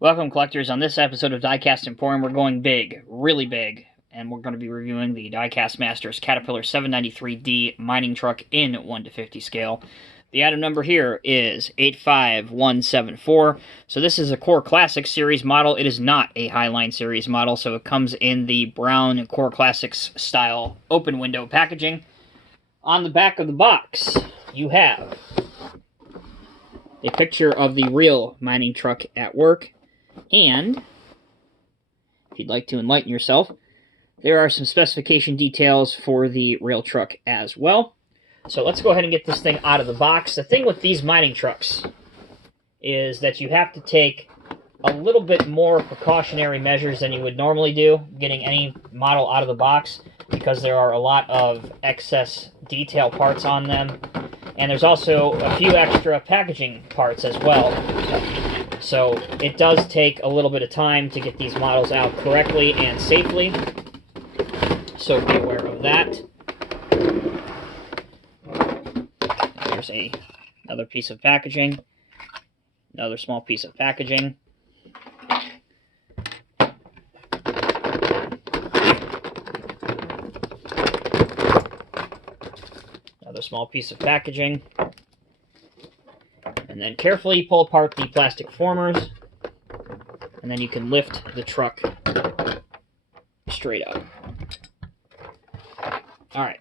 Welcome, collectors. On this episode of Diecast Emporium, we're going big, really big, and we're going to be reviewing the Diecast Masters Caterpillar 793D mining truck in 1:50 scale. The item number here is 85174. So this is a Core Classic series model. It is not a Highline series model, so it comes in the brown Core Classics style open window packaging. On the back of the box, you have a picture of the real mining truck at work. And, if you'd like to enlighten yourself, there are some specification details for the rail truck as well. So let's go ahead and get this thing out of the box. The thing with these mining trucks is that you have to take a little bit more precautionary measures than you would normally do getting any model out of the box, because there are a lot of excess detail parts on them. And there's also a few extra packaging parts as well. So it does take a little bit of time to get these models out correctly and safely. So be aware of that. There's another piece of packaging. Another small piece of packaging. Another small piece of packaging. And then carefully pull apart the plastic formers, and then you can lift the truck straight up. Alright.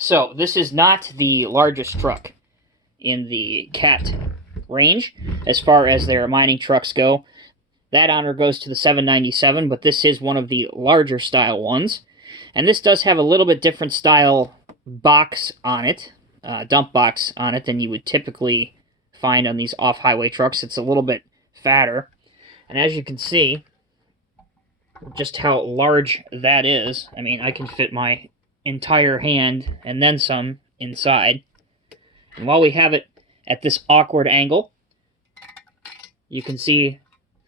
So, this is not the largest truck in the Cat range, as far as their mining trucks go. That honor goes to the 797, but this is one of the larger style ones. And this does have a little bit different style box on it. Dump box on it than you would typically find on these off-highway trucks. It's a little bit fatter. And as you can see, just how large that is. I mean, I can fit my entire hand and then some inside. And while we have it at this awkward angle, you can see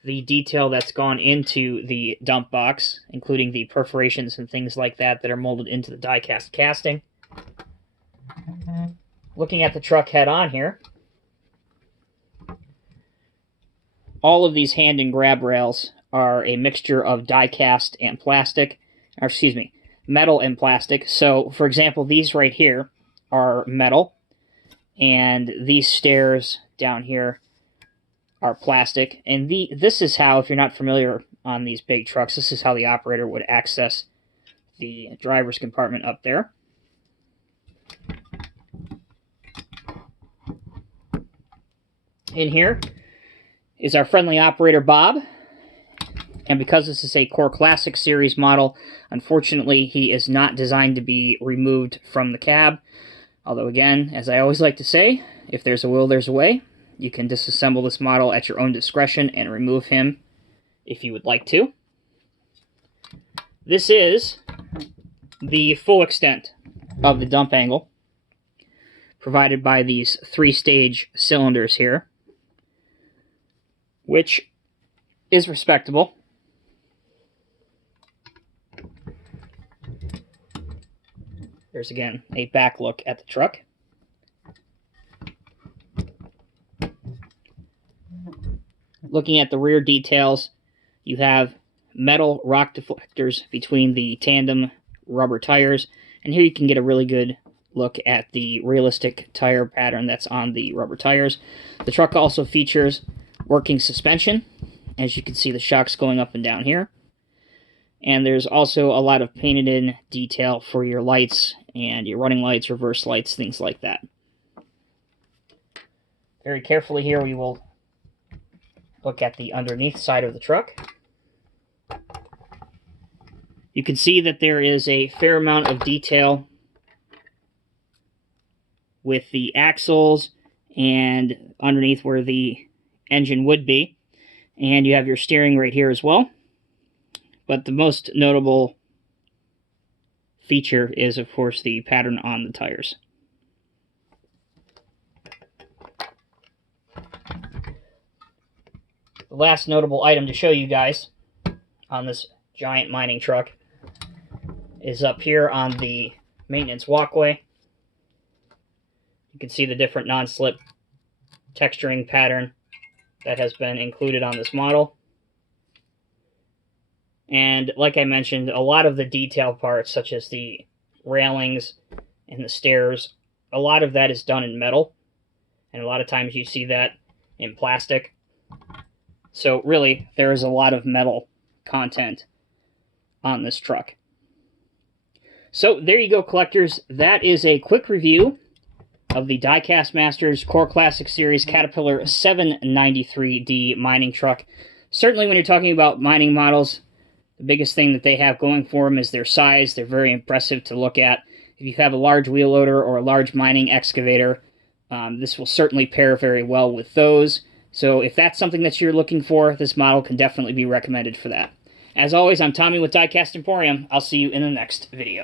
the detail that's gone into the dump box, including the perforations and things like that that are molded into the die-cast casting. Looking at the truck head on here, all of these hand and grab rails are a mixture of die-cast and plastic, or excuse me, metal and plastic. So, for example, these right here are metal, and these stairs down here are plastic. And this is how, if you're not familiar on these big trucks, this is how the operator would access the driver's compartment up there. In here is our friendly operator, Bob. And because this is a Core Classic series model, unfortunately, he is not designed to be removed from the cab. Although, again, as I always like to say, if there's a will, there's a way. You can disassemble this model at your own discretion and remove him if you would like to. This is the full extent of the dump angle, provided by these 3-stage cylinders here, which is respectable. There's, again, a back look at the truck. Looking at the rear details, you have metal rock deflectors between the tandem rubber tires, and here you can get a really good look at the realistic tire pattern that's on the rubber tires. The truck also features working suspension. As you can see, the shocks going up and down here. And there's also a lot of painted in detail for your lights and your running lights, reverse lights, things like that. Very carefully here we will look at the underneath side of the truck. You can see that there is a fair amount of detail with the axles and underneath where the engine would be. And you have your steering right here as well. But the most notable feature is, of course, the pattern on the tires. The last notable item to show you guys on this giant mining truck is up here on the maintenance walkway. You can see the different non-slip texturing pattern that has been included on this model. And like I mentioned, a lot of the detail parts, such as the railings and the stairs, a lot of that is done in metal. And a lot of times you see that in plastic. So really, there is a lot of metal content on this truck. So there you go, collectors. That is a quick review of the Diecast Masters Core Classic Series Caterpillar 793D mining truck. Certainly when you're talking about mining models, the biggest thing that they have going for them is their size. They're very impressive to look at. If you have a large wheel loader or a large mining excavator, this will certainly pair very well with those. So if that's something that you're looking for, this model can definitely be recommended for that. As always, I'm Tommy with Diecast Emporium. I'll see you in the next video.